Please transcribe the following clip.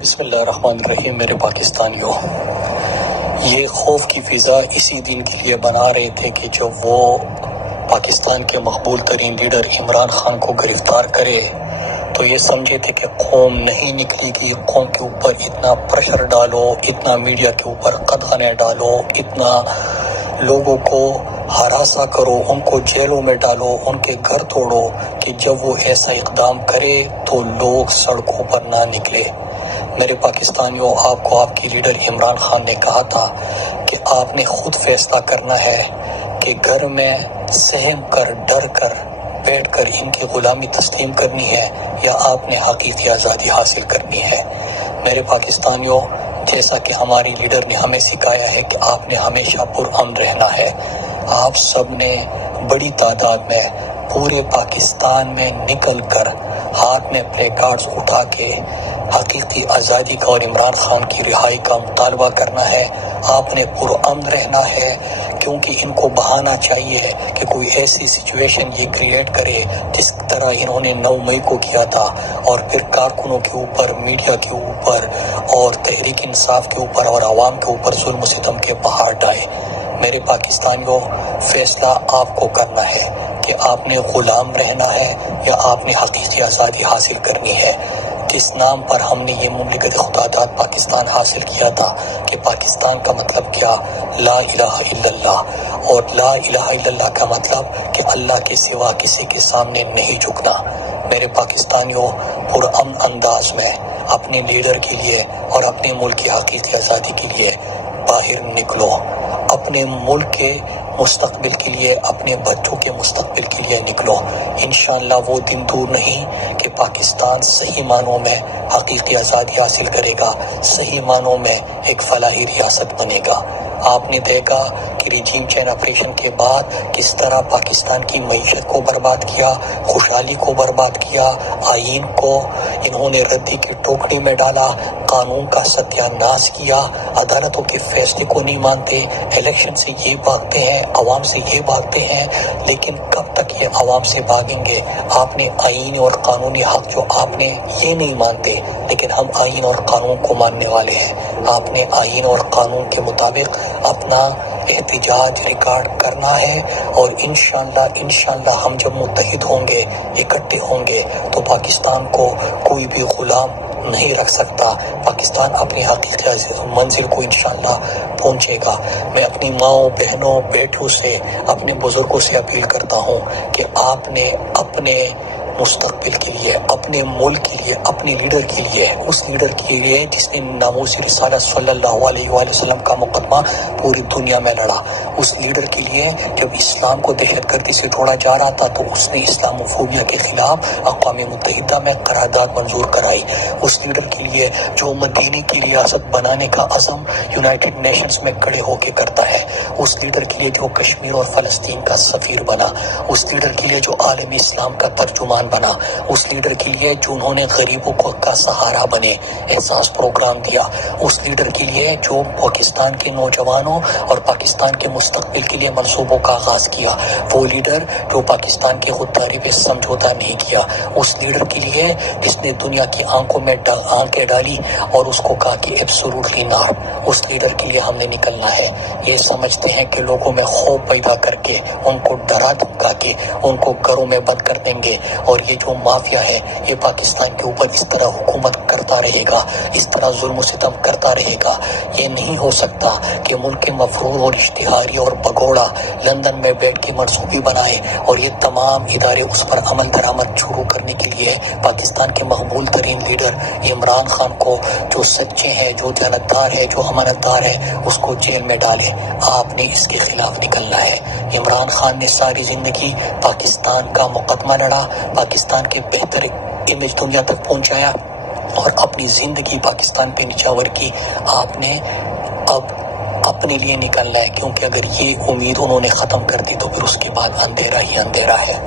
بسم اللہ الرحمن الرحیم۔ میرے پاکستانیوں، یہ خوف کی فضا اسی دن کے لیے بنا رہے تھے کہ جب وہ پاکستان کے مقبول ترین لیڈر عمران خان کو گرفتار کرے تو یہ سمجھے تھے کہ قوم نہیں نکلے گی، قوم کے اوپر اتنا پریشر ڈالو، اتنا میڈیا کے اوپر قدغنیں ڈالو، اتنا لوگوں کو ہراساں کرو، ان کو جیلوں میں ڈالو، ان کے گھر توڑو کہ جب وہ ایسا اقدام کرے تو لوگ سڑکوں پر نہ نکلے۔ میرے پاکستانیوں، آپ کو آپ کے لیڈر عمران خان نے کہا تھا کہ آپ نے خود فیصلہ کرنا ہے کہ گھر میں سہم کر، ڈر کر بیٹھ کر ان کی غلامی تسلیم کرنی ہے یا آپ نے حقیقی آزادی حاصل کرنی ہے۔ میرے پاکستانیوں، جیسا کہ ہماری لیڈر نے ہمیں سکھایا ہے کہ آپ نے ہمیشہ پرامن رہنا ہے، آپ سب نے بڑی تعداد میں پورے پاکستان میں نکل کر ہاتھ میں پلے کارڈز اٹھا کے حقیقی آزادی کا اور عمران خان کی رہائی کا مطالبہ کرنا ہے۔ آپ نے پرامن رہنا ہے، کیونکہ ان کو بہانا چاہیے کہ کوئی ایسی سچویشن یہ کریٹ کرے جس طرح انہوں نے 9 مئی کو کیا تھا، اور پھر کارکنوں کے اوپر، میڈیا کے اوپر اور تحریک انصاف کے اوپر اور عوام کے اوپر ظلم و ستم کے پہاڑ ڈھائے۔ میرے پاکستانیوں، فیصلہ آپ کو کرنا ہے کہ آپ نے غلام رہنا ہے یا آپ نے حقیقی آزادی حاصل کرنی ہے۔ کس نام پر ہم نے یہ مملکت خدا داد پاکستان حاصل کیا تھا کہ پاکستان کا مطلب کیا؟ لا الہ الا اللہ، اور لا الہ الا اللہ کا مطلب کہ اللہ کے سوا کسی کے سامنے نہیں جھکنا۔ میرے پاکستانیوں، پرامن انداز میں اپنے لیڈر کے لیے اور اپنے ملک کی حقیقی آزادی کے لیے باہر نکلو، اپنے ملک کے مستقبل کے لیے، اپنے بچوں کے مستقبل کے لیے نکلو۔ انشاءاللہ وہ دن دور نہیں کہ پاکستان صحیح معنوں میں حقیقی آزادی حاصل کرے گا، صحیح معنوں میں ایک فلاحی ریاست بنے گا۔ آپ نے دیکھا کہ ریجیم چینج آپریشن کے بعد کس طرح پاکستان کی معیشت کو برباد کیا، خوشحالی کو برباد کیا، آئین کو انہوں نے ردی کی ٹوکری میں ڈالا، قانون کا ستیہ ناش کیا، عدالتوں کے فیصلے کو نہیں مانتے، الیکشن سے یہ بھاگتے ہیں، عوام سے یہ بھاگتے ہیں۔ لیکن کب تک یہ عوام سے بھاگیں گے؟ آپ نے آئینی اور قانونی حق جو آپ نے یہ نہیں مانتے، لیکن ہم آئین اور قانون کو ماننے والے ہیں۔ آپ نے آئین اور قانون کے مطابق اپنا احتجاج ریکارڈ کرنا ہے، اور انشاءاللہ ہم جب متحد ہوں گے، اکٹھے ہوں گے، تو پاکستان کو کوئی بھی غلام نہیں رکھ سکتا۔ پاکستان اپنی حقیقی منزل کو انشاءاللہ پہنچے گا۔ میں اپنی ماؤں، بہنوں، بیٹوں سے، اپنے بزرگوں سے اپیل کرتا ہوں کہ آپ نے اپنے مستقبل کے لیے، اپنے ملک کے لیے، اپنے لیڈر کے لیے، اس لیڈر کے لیے جس نے ناموس رسالت صلی اللہ علیہ وآلہ وسلم کا مقدمہ پوری دنیا میں لڑا، اس لیڈر کے لیے جب اسلام کو دہشت گردی سے جوڑا جا رہا تھا تو اس نے اسلام فوبیا کے خلاف اقوام متحدہ میں قرارداد منظور کرائی، اس لیڈر کے لیے جو مدینے کی ریاست بنانے کا عزم یونائٹڈ نیشنز میں کھڑے ہو کے کرتا ہے، اس لیڈر کے لیے جو کشمیر اور فلسطین کا سفیر بنا، اس لیڈر کے لیے جو عالم اسلام کا ترجمان بنا، اس لیڈر کے لیے جو انہوں نے غریبوں کو کا سہارا بنے احساس پروگرام دیا، اس لیڈر کے لیے جو پاکستان کے نوجوانوں اور پاکستان کے مستقبل کے لیے منصوبوں کا آغاز کیا، وہ لیڈر جو پاکستان کی خودداری پہ سمجھوتا نہیں کیا، اس لیڈر کے لیے جس نے دنیا کی آنکھوں میں آنکھیں ڈالی اور اس کو کہا کہ ایبسولوٹلی ناٹ، اس لیڈر کے لیے ہم نے نکلنا ہے۔ یہ سمجھتے ہیں کہ لوگوں میں خوف پیدا کر کے، ان کو ڈرا دھمکا کے ان کو گھروں میں بند کر دیں گے، اور یہ جو مافیا ہے یہ پاکستان کے اوپر اس طرح حکومت کرتا رہے گا، اس طرح ظلم و ستم کرتا رہے گا۔ یہ نہیں ہو سکتا کہ ملک کے مفرور اور اشتہاری اور بگوڑا لندن میں بیٹھ کے منصوبے بنائے اور یہ تمام ادارے اس پر عمل درآمد شروع کرنے کے لیے پاکستان کے مقبول ترین لیڈر عمران خان کو، جو سچے ہیں، جو جانتدار ہے، جو امانتدار ہے، اس کو جیل میں ڈالیں۔ آپ نے اس کے خلاف نکلنا ہے۔ عمران خان نے ساری زندگی پاکستان کا مقدمہ لڑا، پاکستان کے بہتر امیج دنیا تک پہنچایا اور اپنی زندگی پاکستان پہ نچھاور کی۔ آپ نے اب اپنے لیے نکلنا ہے، کیونکہ اگر یہ امید انہوں نے ختم کر دی تو پھر اس کے بعد اندھیرا ہی اندھیرا ہے۔